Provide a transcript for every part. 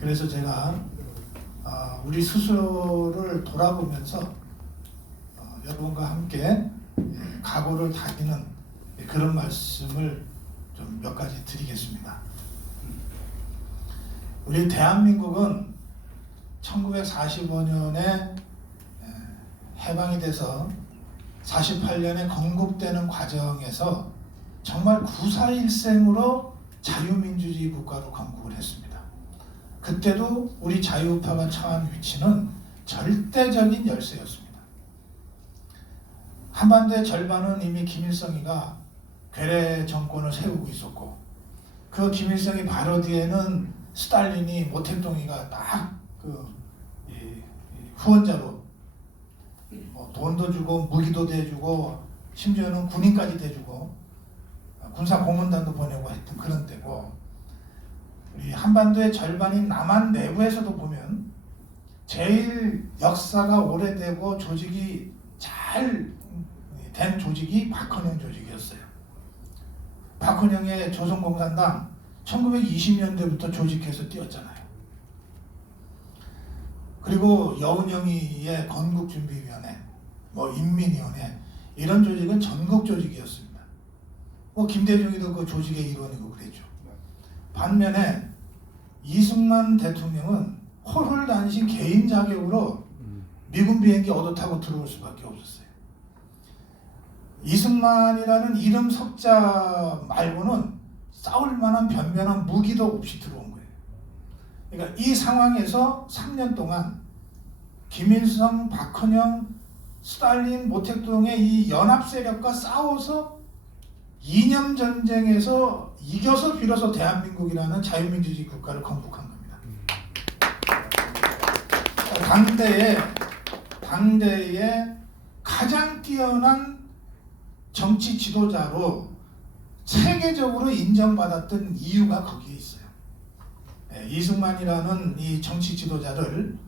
그래서 제가 우리 스스로를 돌아보면서 여러분과 함께 각오를 다지는 그런 말씀을 좀 몇 가지 드리겠습니다. 우리 대한민국은 1945년에 해방이 돼서 48년에 건국되는 과정에서 정말 구사일생으로 자유민주주의 국가로 건국을 했습니다. 그때도 우리 자유우파가 처한 위치는 절대적인 열세였습니다. 한반도의 절반은 이미 김일성이가 괴뢰 정권을 세우고 있었고, 그 김일성이 바로 뒤에는 스탈린이 모택동이가 딱 후원자로 돈도 주고 무기도 대주고 심지어는 군인까지 대주고 군사 고문단도 보내고 했던 그런 때고, 우리 한반도의 절반인 남한 내부에서도 보면 제일 역사가 오래되고 조직이 잘 된 조직이 박헌영 조직이었어요. 박헌영의 조선공산당 1920년대부터 조직해서 뛰었잖아요. 그리고 여운형이의 건국준비위원회, 인민위원회, 이런 조직은 전국 조직이었습니다. 김대중이도 그 조직의 일원이고 그랬죠. 반면에 이승만 대통령은 홀홀단신 개인 자격으로 미군 비행기 얻어 타고 들어올 수밖에 없었어요. 이승만이라는 이름 석자 말고는 싸울 만한 변변한 무기도 없이 들어온 거예요. 그러니까 이 상황에서 3년 동안 김일성, 박헌영, 스탈린, 모택동의 이 연합 세력과 싸워서 이념 전쟁에서 이겨서 비로소 대한민국이라는 자유민주주의 국가를 건국한 겁니다. 당대의 가장 뛰어난 정치 지도자로 세계적으로 인정받았던 이유가 거기에 있어요. 이승만이라는 이 정치 지도자를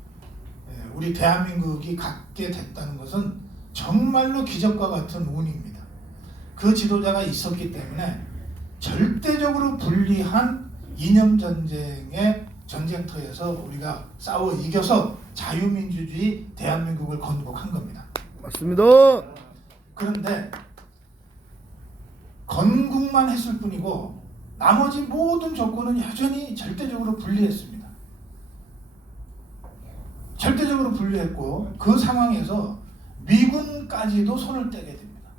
우리 대한민국이 갖게 됐다는 것은 정말로 기적과 같은 운입니다. 그 지도자가 있었기 때문에 절대적으로 불리한 이념 전쟁의 전쟁터에서 우리가 싸워 이겨서 자유민주주의 대한민국을 건국한 겁니다. 맞습니다. 그런데 건국만 했을 뿐이고 나머지 모든 조건은 여전히 절대적으로 불리했습니다. 절대적으로 불리했고 그 상황에서 미군까지도 손을 떼게 됩니다.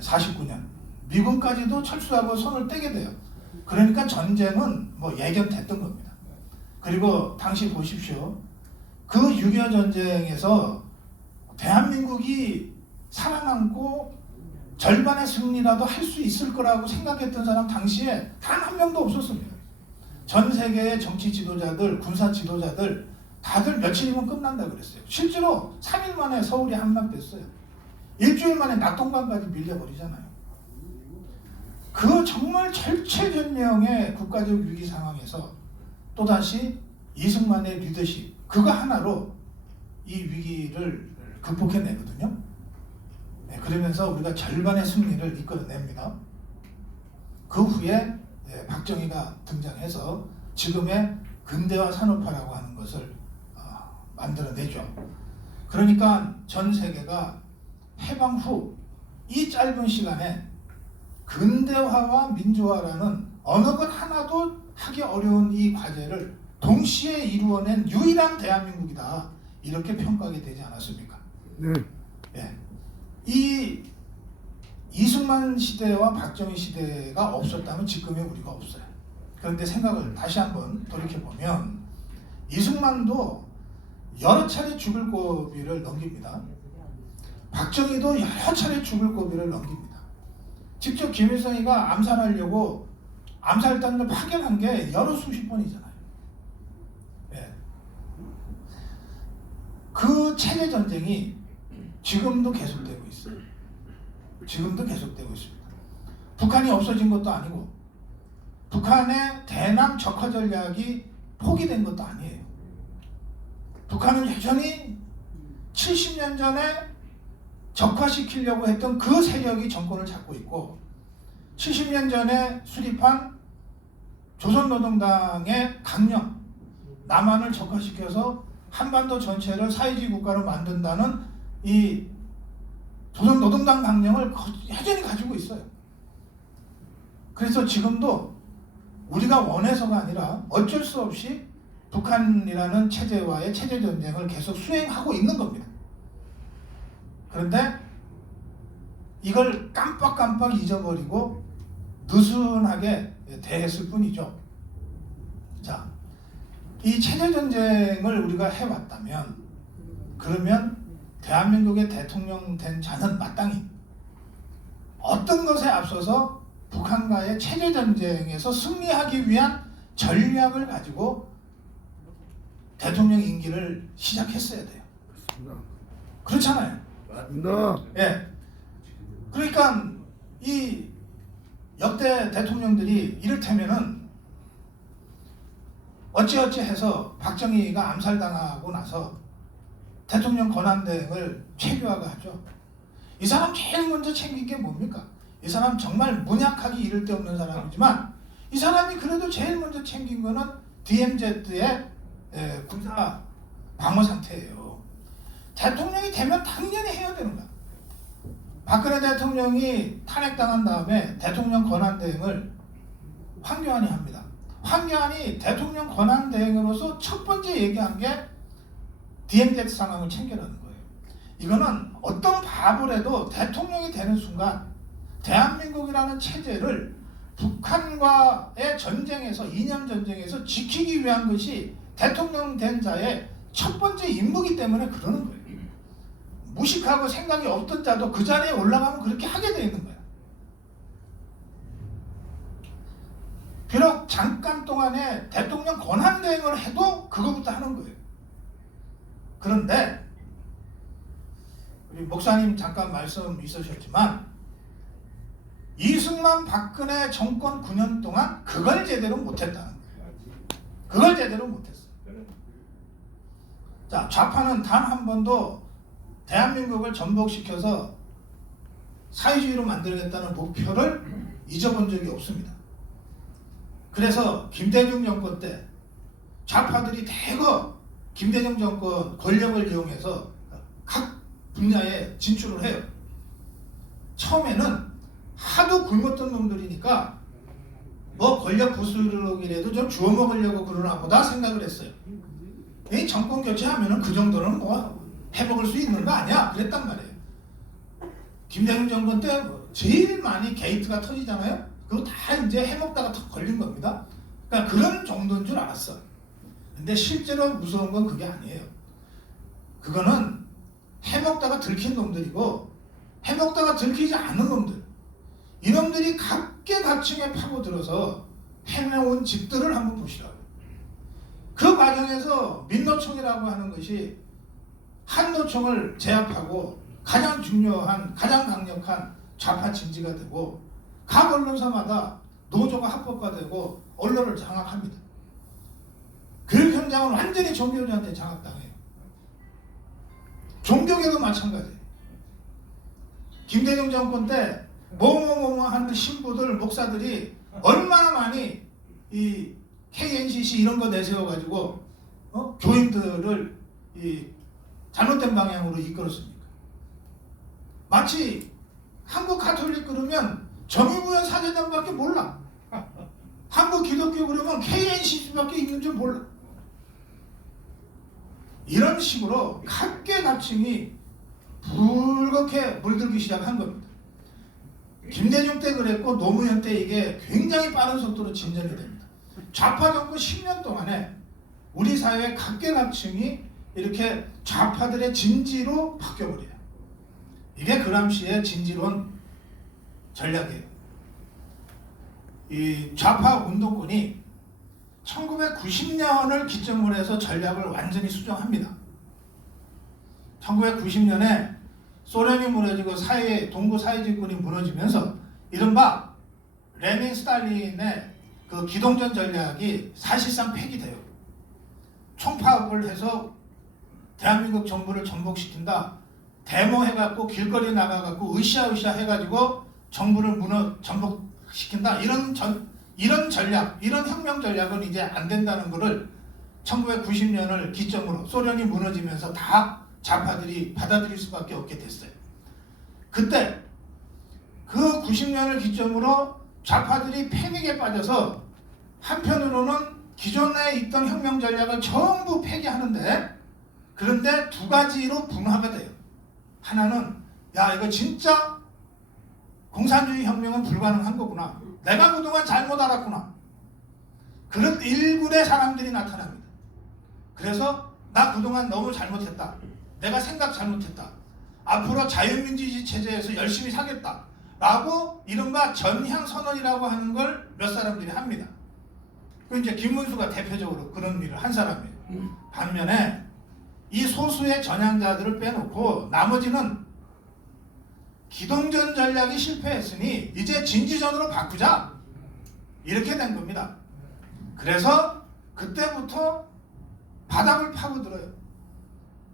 49년 미군까지도 철수하고 손을 떼게 돼요. 그러니까 전쟁은 예견됐던 겁니다. 그리고 당시 보십시오. 그 6.25 전쟁에서 대한민국이 살아남고 절반의 승리라도 할 수 있을 거라고 생각했던 사람 당시에 단 한 명도 없었습니다. 전 세계의 정치 지도자들, 군사 지도자들 다들 며칠이면 끝난다 그랬어요. 실제로 3일 만에 서울이 함락됐어요. 일주일 만에 낙동강까지 밀려버리잖아요. 그 정말 절체절명의 국가적 위기 상황에서 또다시 이승만의 리더십, 그거 하나로 이 위기를 극복해내거든요. 그러면서 우리가 절반의 승리를 이끌어냅니다. 그 후에 박정희가 등장해서 지금의 근대화 산업화라고 하는 것을 만들어내죠. 그러니까 전 세계가 해방 후 이 짧은 시간에 근대화와 민주화라는 어느 것 하나도 하기 어려운 이 과제를 동시에 이루어낸 유일한 대한민국이다, 이렇게 평가하게 되지 않았습니까? 네. 이 이승만 시대와 박정희 시대가 없었다면 지금의 우리가 없어요. 그런데 생각을 다시 한번 돌이켜보면 이승만도 여러 차례 죽을 고비를 넘깁니다. 박정희도 여러 차례 죽을 고비를 넘깁니다. 직접 김일성이가 암살하려고 암살단을 파견한 게 여러 수십 번이잖아요. 그 체제 전쟁이 지금도 계속되고 있어요. 지금도 계속되고 있습니다. 북한이 없어진 것도 아니고 북한의 대남 적화 전략이 포기된 것도 아니에요. 북한은 여전히 70년 전에 적화시키려고 했던 그 세력이 정권을 잡고 있고, 70년 전에 수립한 조선노동당의 강령, 남한을 적화시켜서 한반도 전체를 사회주의 국가로 만든다는 이 조선노동당 강령을 여전히 가지고 있어요. 그래서 지금도 우리가 원해서가 아니라 어쩔 수 없이 북한이라는 체제와의 체제 전쟁을 계속 수행하고 있는 겁니다. 그런데 이걸 깜빡깜빡 잊어버리고 느슨하게 대했을 뿐이죠. 자, 이 체제 전쟁을 우리가 해왔다면 그러면 대한민국의 대통령 된 자는 마땅히 어떤 것에 앞서서 북한과의 체제 전쟁에서 승리하기 위한 전략을 가지고 대통령 임기를 시작했어야 돼요. 그렇잖아요. 맞습니다. 예. 그러니까 이 역대 대통령들이 이를테면은 어찌어찌 해서 박정희가 암살당하고 나서 대통령 권한대행을 최규하가 하죠. 이 사람 제일 먼저 챙긴 게 뭡니까? 이 사람 정말 문약하기 이를 데 없는 사람이지만 이 사람이 그래도 제일 먼저 챙긴 거는 DMZ의 군사 방어 상태예요. 대통령이 되면 당연히 해야 되는 거야. 박근혜 대통령이 탄핵당한 다음에 대통령 권한대행을 황교안이 합니다. 황교안이 대통령 권한대행으로서 첫 번째 얘기한 게 DMZ 상황을 챙겨라는 거예요. 이거는 어떤 바보라도 대통령이 되는 순간 대한민국이라는 체제를 북한과의 전쟁에서 이념 전쟁에서 지키기 위한 것이 대통령 된 자의 첫 번째 임무이기 때문에 그러는 거예요. 무식하고 생각이 없던 자도 그 자리에 올라가면 그렇게 하게 되어 있는 거야. 비록 잠깐 동안에 대통령 권한대행을 해도 그거부터 하는 거예요. 그런데 우리 목사님 잠깐 말씀 있으셨지만 이승만 박근혜 정권 9년 동안 그걸 제대로 못했다는 거예요. 그걸 제대로 못했어요. 자, 좌파는 단 한 번도 대한민국을 전복시켜서 사회주의로 만들겠다는 목표를 잊어본 적이 없습니다. 그래서 김대중 정권 때 좌파들이 대거 김대중 정권 권력을 이용해서 각 분야에 진출을 해요. 처음에는 하도 굶었던 놈들이니까 뭐 권력 부스러기라도 좀 주워 먹으려고 그러나 보다 생각을 했어요. 이 정권 교체하면은 그 정도는 뭐 해먹을 수 있는 거 아니야? 그랬단 말이에요. 김대중 정권 때 제일 많이 게이트가 터지잖아요. 그거 다 이제 해먹다가 걸린 겁니다. 그러니까 그런 정도인 줄 알았어. 근데 실제로 무서운 건 그게 아니에요. 그거는 해먹다가 들킨 놈들이고 해먹다가 들키지 않은 놈들, 이놈들이 각계각층에 파고들어서 해내온 집들을 한번 보시라고요. 그 과정에서 민노총이라고 하는 것이 한노총을 제압하고 가장 중요한, 가장 강력한 좌파 진지가 되고 각 언론사마다 노조가 합법화되고 언론을 장악합니다. 교육 현장은 완전히 종교인한테 장악당해요. 종교계도 마찬가지예요. 김대중 정권 때 뭐뭐뭐뭐 하는 신부들, 목사들이 얼마나 많이 이 KNCC 이런 거 내세워가지고 교인들을 이 잘못된 방향으로 이끌었습니까? 마치 한국 가톨릭 그러면 정의구현 사제단밖에 몰라. 한국 기독교 그러면 KNCC밖에 있는 줄 몰라. 이런 식으로 각계각층이 불겁게 물들기 시작한 겁니다. 김대중 때 그랬고 노무현 때 이게 굉장히 빠른 속도로 진전이 됩니다. 좌파 정권 10년 동안에 우리 사회의 각계각층이 이렇게 좌파들의 진지로 바뀌어버려요. 이게 그람시의 진지론 전략이에요. 이 좌파 운동권이 1990년을 기점으로 해서 전략을 완전히 수정합니다. 1990년에 소련이 무너지고 동구 사회주의권이 무너지면서 이른바 레닌 스탈린의 그 기동전 전략이 사실상 폐기돼요. 총파업을 해서 대한민국 정부를 전복시킨다. 데모해갖고 길거리 나가갖고 으쌰으쌰 해가지고 정부를 전복시킨다. 이런 전략, 이런 혁명 전략은 이제 안 된다는 것을 1990년을 기점으로 소련이 무너지면서 다 좌파들이 받아들일 수밖에 없게 됐어요. 그때 그 90년을 기점으로 좌파들이 패닉에 빠져서 한편으로는 기존에 있던 혁명 전략을 전부 폐기하는데, 그런데 두 가지로 분화가 돼요. 하나는 야, 이거 진짜 공산주의 혁명은 불가능한 거구나, 내가 그동안 잘못 알았구나, 그런 일군의 사람들이 나타납니다. 그래서 나 그동안 너무 잘못했다, 내가 생각 잘못했다, 앞으로 자유민주주의 체제에서 열심히 살겠다 라고 이른바 전향선언이라고 하는 걸 몇 사람들이 합니다. 그 이제 김문수가 대표적으로 그런 일을 한 사람이에요. 반면에 이 소수의 전향자들을 빼놓고 나머지는 기동전 전략이 실패했으니 이제 진지전으로 바꾸자, 이렇게 된 겁니다. 그래서 그때부터 바닥을 파고들어요.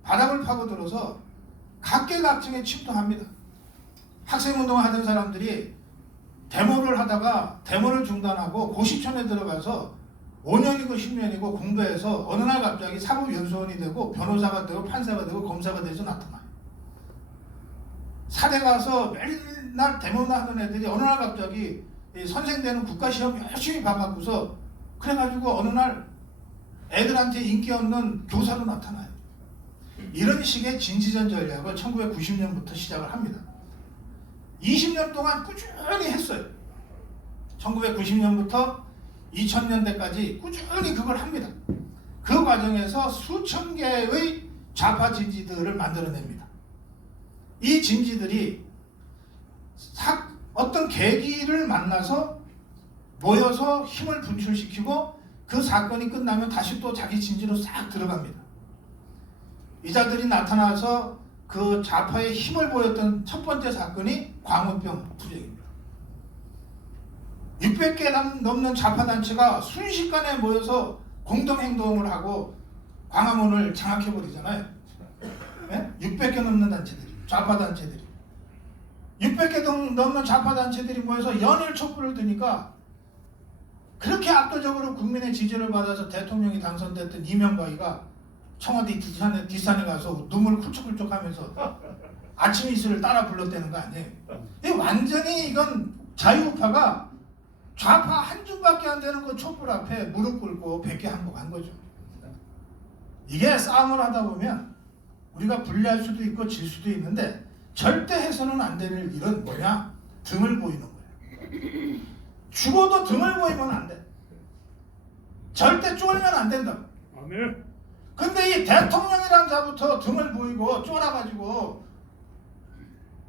바닥을 파고들어서 각계각층에 침투합니다. 학생운동을 하던 사람들이 데모를 하다가 데모를 중단하고 고시촌에 들어가서 5년이고 10년이고 공부해서 어느 날 갑자기 사법연수원이 되고 변호사가 되고 판사가 되고 검사가 돼서 나타나요. 사대 가서 맨날 데모나 하던 애들이 어느 날 갑자기 선생되는 국가시험 열심히 봐갖고서 그래가지고 어느 날 애들한테 인기 없는 교사로 나타나요. 이런 식의 진지전 전략을 1990년부터 시작을 합니다. 20년 동안 꾸준히 했어요. 1990년부터 2000년대까지 꾸준히 그걸 합니다. 그 과정에서 수천 개의 좌파 진지들을 만들어냅니다. 이 진지들이 어떤 계기를 만나서 모여서 힘을 분출시키고 그 사건이 끝나면 다시 또 자기 진지로 싹 들어갑니다. 이자들이 나타나서 그 좌파의 힘을 보였던 첫 번째 사건이 광우병 투쟁입니다. 600개 넘는 좌파 단체가 순식간에 모여서 공동행동을 하고 광화문을 장악해버리잖아요. 네? 600개 넘는 단체들이, 좌파 단체들이. 600개 넘는 좌파 단체들이 모여서 연일 촛불을 드니까 그렇게 압도적으로 국민의 지지를 받아서 대통령이 당선됐던 이명박이가 청와대 뒷산에 가서 눈물 훌쩍훌쩍 하면서 아침 이슬을 따라 불렀다는 거 아니에요. 완전히 이건 자유우파가 좌파 한 줌밖에 안 되는 그 촛불 앞에 무릎 꿇고 백개 항복한 거죠. 이게 싸움을 하다 보면 우리가 불리할 수도 있고 질 수도 있는데 절대 해서는 안 될 일은 뭐냐? 등을 보이는 거예요. 죽어도 등을 보이면 안 돼. 절대 쫄면 안 된다. 아멘. 근데 이 대통령이란 자부터 등을 보이고 쫄아가지고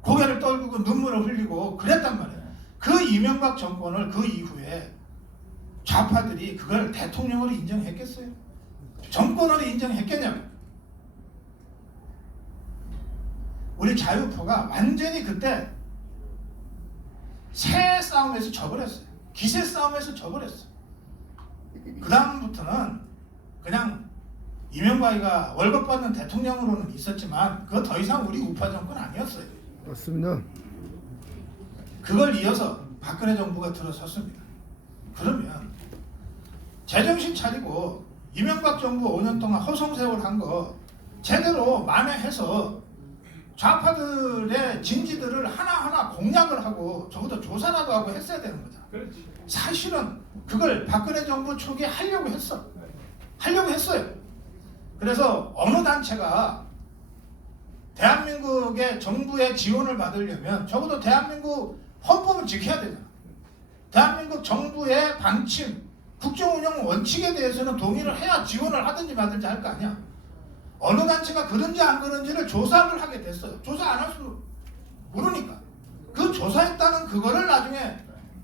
고개를 떨구고 눈물을 흘리고 그랬단 말이에요. 그 이명박 정권을 그 이후에 좌파들이 그걸 대통령으로 인정했겠어요? 정권으로 인정했겠냐고. 우리 자유파가 완전히 그때 새 싸움에서 져버렸어요. 기세 싸움에서 져버렸어요. 그 다음부터는 그냥 이명박이가 월급 받는 대통령으로는 있었지만 그거 더 이상 우리 우파 정권 아니었어요. 맞습니다. 그걸 이어서 박근혜 정부가 들어섰습니다. 그러면 제정신 차리고 이명박 정부 5년 동안 허송세월 한 거 제대로 만회해서 좌파들의 진지들을 하나하나 공략을 하고 적어도 조사라도 하고 했어야 되는 거죠. 그렇지. 사실은 그걸 박근혜 정부 초기에 하려고 했어요. 그래서 어느 단체가 대한민국의 정부의 지원을 받으려면 적어도 대한민국 헌법을 지켜야 되잖아. 대한민국 정부의 방침, 국정운영 원칙에 대해서는 동의를 해야 지원을 하든지 말든지 할 거 아니야. 어느 단체가 그런지 안 그런지를 조사를 하게 됐어요. 조사 안 할 수 모르니까. 그 조사했다는 그거를 나중에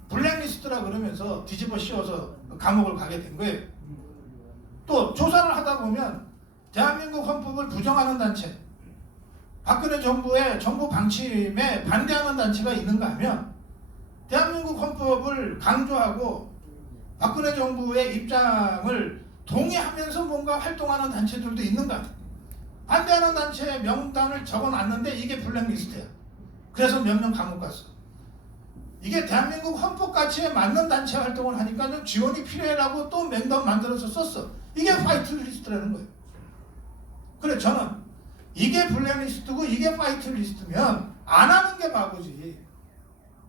블랙리스트라 그러면서 뒤집어 씌워서 감옥을 가게 된 거예요. 또 조사를 하다 보면 대한민국 헌법을 부정하는 단체, 박근혜 정부의 정부 방침에 반대하는 단체가 있는가 하면 대한민국 헌법을 강조하고 박근혜 정부의 입장을 동의하면서 뭔가 활동하는 단체들도 있는가. 반대하는 단체의 명단을 적어놨는데 이게 블랙리스트야. 그래서 몇 명 감옥 갔어. 이게 대한민국 헌법 가치에 맞는 단체 활동을 하니까 좀 지원이 필요해라고 또 맹단 만들어서 썼어. 이게 화이트리스트 리스트라는 거예요. 그래 저는 이게 블랙리스트고 이게 파이트 리스트면 안 하는 게 바보지.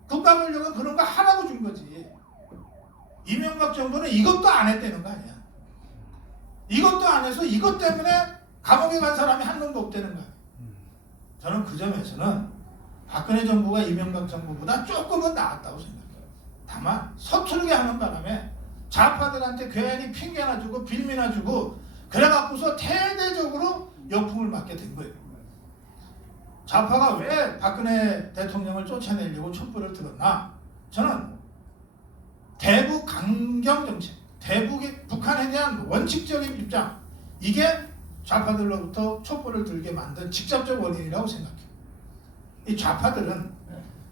국가권력은 그런 거 하라고 준 거지. 이명박 정부는 이것도 안 했다는 거 아니야. 이것도 안 해서 이것 때문에 감옥에 간 사람이 한 놈도 없다는 거야. 저는 그 점에서는 박근혜 정부가 이명박 정부보다 조금은 나았다고 생각해요. 다만 서투르게 하는 바람에 좌파들한테 괜히 핑계나 주고 빌미나 주고 그래갖고서 대대적으로 역풍을 맞게 된 거예요. 좌파가 왜 박근혜 대통령을 쫓아내려고 촛불을 들었나? 저는 대북 강경 정책, 대북의 북한에 대한 원칙적인 입장, 이게 좌파들로부터 촛불을 들게 만든 직접적 원인이라고 생각해요. 이 좌파들은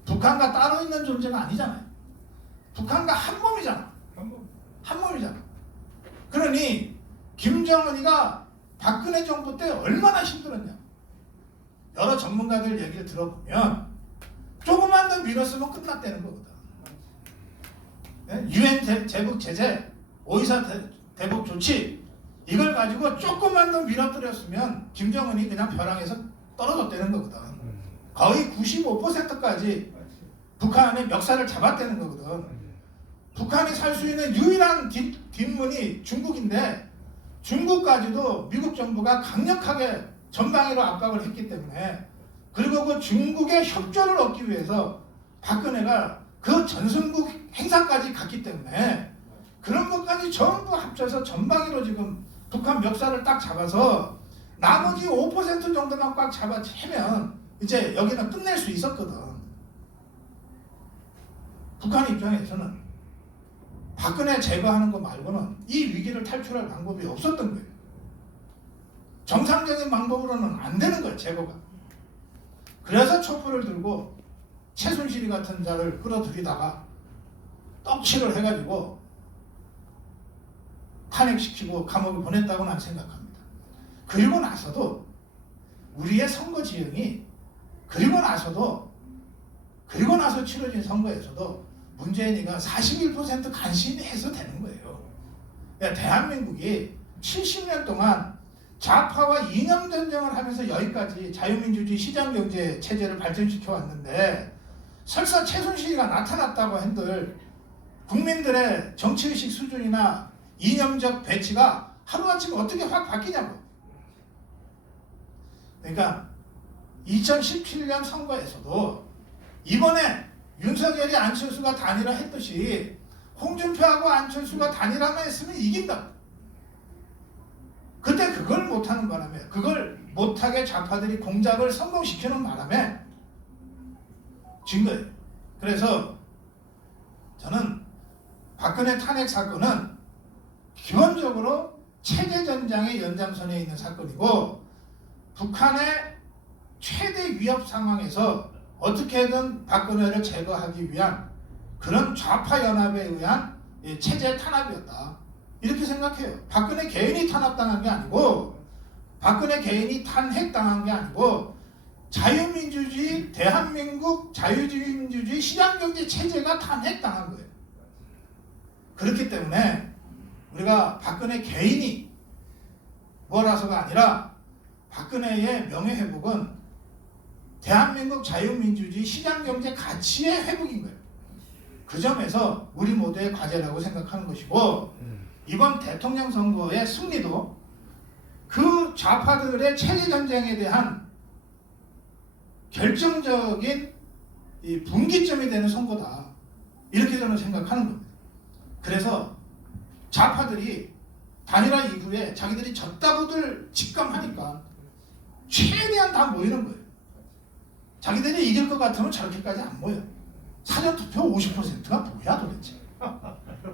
북한과 따로 있는 존재가 아니잖아요. 북한과 한 몸이잖아. 한 몸이잖아. 그러니 김정은이가 박근혜 정부 때 얼마나 힘들었냐. 여러 전문가들 얘기를 들어보면 조금만 더 밀었으면 끝났다는 거거든. 유엔 제국 제재, 오이사 대북 조치, 이걸 가지고 조금만 더 밀어뜨렸으면 김정은이 그냥 벼랑에서 떨어졌다는 거거든. 거의 95%까지 북한의 멱살을 잡았다는 거거든. 북한이 살 수 있는 유일한 뒷문이 중국인데 중국까지도 미국 정부가 강력하게 전방위로 압박을 했기 때문에, 그리고 그 중국의 협조를 얻기 위해서 박근혜가 그 전승국 행사까지 갔기 때문에 그런 것까지 전부 합쳐서 전방위로 지금 북한 멱살을 딱 잡아서 나머지 5% 정도만 꽉 잡아 채면 이제 여기는 끝낼 수 있었거든. 북한 입장에서는 박근혜 제거하는 거 말고는 이 위기를 탈출할 방법이 없었던 거예요. 정상적인 방법으로는 안 되는 거예요, 제거가. 그래서 촛불을 들고 최순실이 같은 자를 끌어들이다가 떡칠을 해가지고 탄핵시키고 감옥에 보냈다고 난 생각합니다. 그리고 나서도 우리의 선거 지형이 그리고 나서 치러진 선거에서도 문재인이가 41% 간신히 해서 되는 거예요. 대한민국이 70년 동안 좌파와 이념 전쟁을 하면서 여기까지 자유민주주의 시장경제 체제를 발전시켜 왔는데, 설사 최순실이가 나타났다고 한들 국민들의 정치의식 수준이나 이념적 배치가 하루아침에 어떻게 확 바뀌냐고. 그러니까 2017년 선거에서도 이번에 윤석열이 안철수가 단일화 했듯이 홍준표하고 안철수가 단일화만 했으면 이긴다. 그때 그걸 못하는 바람에, 그걸 못하게 좌파들이 공작을 성공시키는 바람에 진 거예요. 그래서 저는 박근혜 탄핵 사건은 기본적으로 체제전장의 연장선에 있는 사건이고, 북한의 최대 위협 상황에서 어떻게든 박근혜를 제거하기 위한 그런 좌파 연합에 의한 체제 탄압이었다, 이렇게 생각해요. 박근혜 개인이 탄압당한 게 아니고, 박근혜 개인이 탄핵당한 게 아니고, 자유민주주의, 대한민국 자유민주주의 시장경제 체제가 탄핵당한 거예요. 그렇기 때문에 우리가 박근혜 개인이 뭐라서가 아니라 박근혜의 명예회복은 대한민국 자유민주주의 시장경제 가치의 회복인 거예요. 그 점에서 우리 모두의 과제라고 생각하는 것이고, 이번 대통령 선거의 승리도 그 좌파들의 체제전쟁에 대한 결정적인 이 분기점이 되는 선거다, 이렇게 저는 생각하는 겁니다. 그래서 좌파들이 단일화 이후에 자기들이 졌다고들 직감하니까 최대한 다 모이는 거예요. 자기들이 이길 것 같으면 저렇게까지 안 모여. 사전투표 50%가 뭐야 도대체.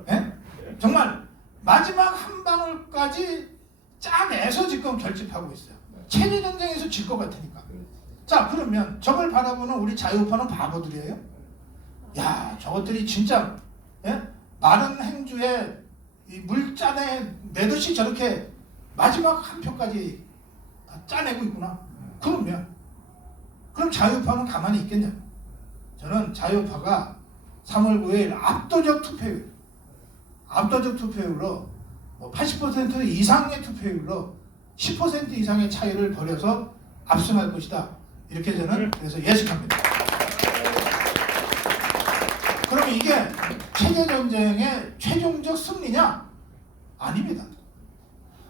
네? 정말 마지막 한 방울까지 짜내서 지금 결집하고 있어요. 체제전쟁에서 질 것 같으니까. 자, 그러면 저걸 바라보는 우리 자유파는 바보들이에요? 야, 저것들이 진짜 마른 행주에 이 물잔에 내듯이 저렇게 마지막 한 표까지 짜내고 있구나. 그럼 자유파는 가만히 있겠냐? 저는 자유파가 3월 9일 압도적 투표율로 80% 이상의 투표율로 10% 이상의 차이를 벌여서 압승할 것이다. 이렇게 저는 그래서 예측합니다. 그럼 이게 체제전쟁의 최종적 승리냐? 아닙니다.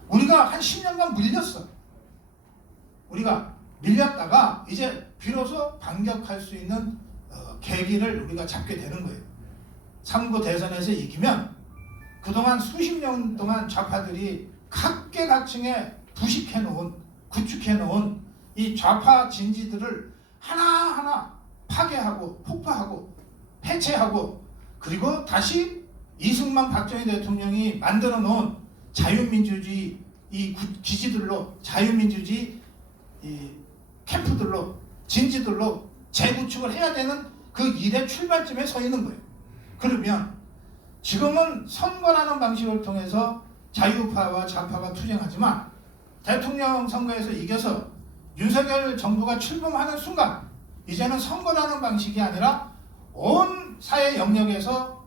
우리가 한 10년간 밀렸어. 우리가 밀렸다가 이제 비로소 반격할 수 있는 계기를 우리가 잡게 되는 거예요. 3구 대선에서 이기면 그동안 수십 년 동안 좌파들이 각계각층에 부식해놓은, 구축해놓은 이 좌파 진지들을 하나하나 파괴하고 폭파하고 해체하고, 그리고 다시 이승만 박정희 대통령이 만들어 놓은 자유민주주의 이 기지들로, 자유민주주의 이 캠프들로, 진지들로 재구축을 해야 되는 그 일의 출발점에 서 있는 거예요. 그러면 지금은 선거라는 방식을 통해서 자유파와 좌파가 투쟁하지만 대통령 선거에서 이겨서 윤석열 정부가 출범하는 순간 이제는 선거라는 방식이 아니라 온 사회 영역에서,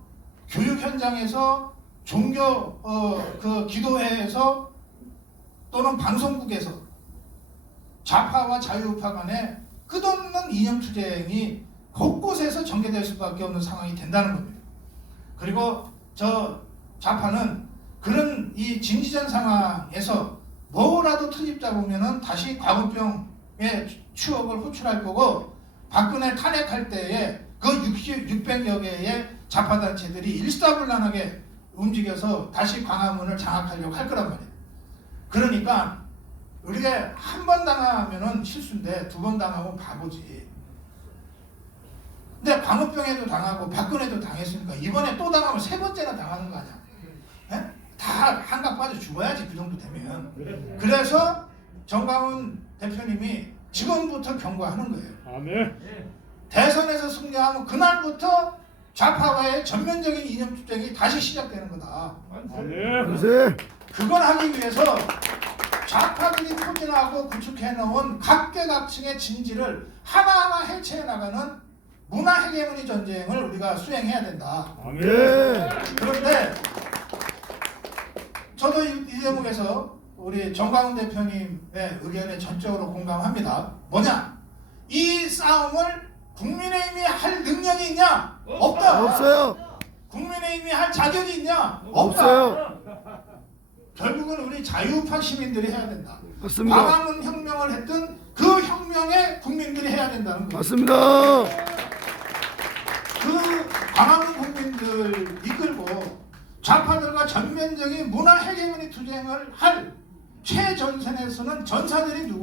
교육 현장에서, 종교 그 기도회에서 또는 방송국에서 좌파와 자유파 간의 끝없는 이념 투쟁이 곳곳에서 전개될 수밖에 없는 상황이 된다는 겁니다. 그리고 저 좌파는 그런 이 진지전 상황에서 뭐라도 트집 잡으면은 다시 광우병의 추억을 호출할 거고, 박근혜 탄핵할 때에 그 600여 개의 좌파단체들이 일사불란하게 움직여서 다시 광화문을 장악하려고 할 거란 말이에요. 그러니까 우리가 한 번 당하면은 실수인데 두 번 당하면 바보지. 근데 광우병에도 당하고 박근혜도 당했으니까 이번에 또 당하면 세 번째나 당하는 거 아니야. 네? 다 한갑 빠져 죽어야지, 그 정도 되면. 그래서 정광훈 대표님이 지금부터 경고하는 거예요. 아멘. 대선에서 승리하면 그날부터 좌파와의 전면적인 이념 투쟁이 다시 시작되는 거다. 아멘. 그걸 하기 위해서 좌파들이 포진하고 구축해놓은 각계각층의 진지를 하나하나 해체해 나가는 문화 헤게모니 전쟁을 우리가 수행해야 된다. 아멘. 그런데 저도 이 대목에서 우리 정광훈 대표님의 의견에 전적으로 공감합니다. 뭐냐? 이 싸움을 국민의힘이 할 능력이 있냐? 없다. 없어요. 국민의힘이 할 자격이 있냐? 없다. 없어요. 결국은 우리 자유파 시민들이 해야 된다. 맞습니다. 광화문 혁명을 했던 그 혁명에 국민들이 해야 된다는 거예요. 맞습니다. 그 광화문 국민들 이끌고 좌파들과 전면적인 문화 헤게모니 투쟁을 할 최전선에서는 전사들이 누구?